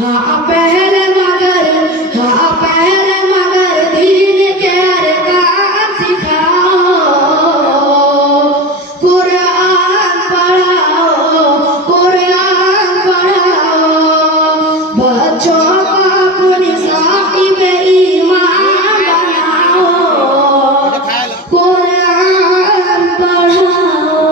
हाँ पहले मगर दीन के अरकान सिखाओ, कुरान पढ़ाओ, बच्चों को अपनी साहिब ईमान बनाओ, कुरान पढ़ाओ।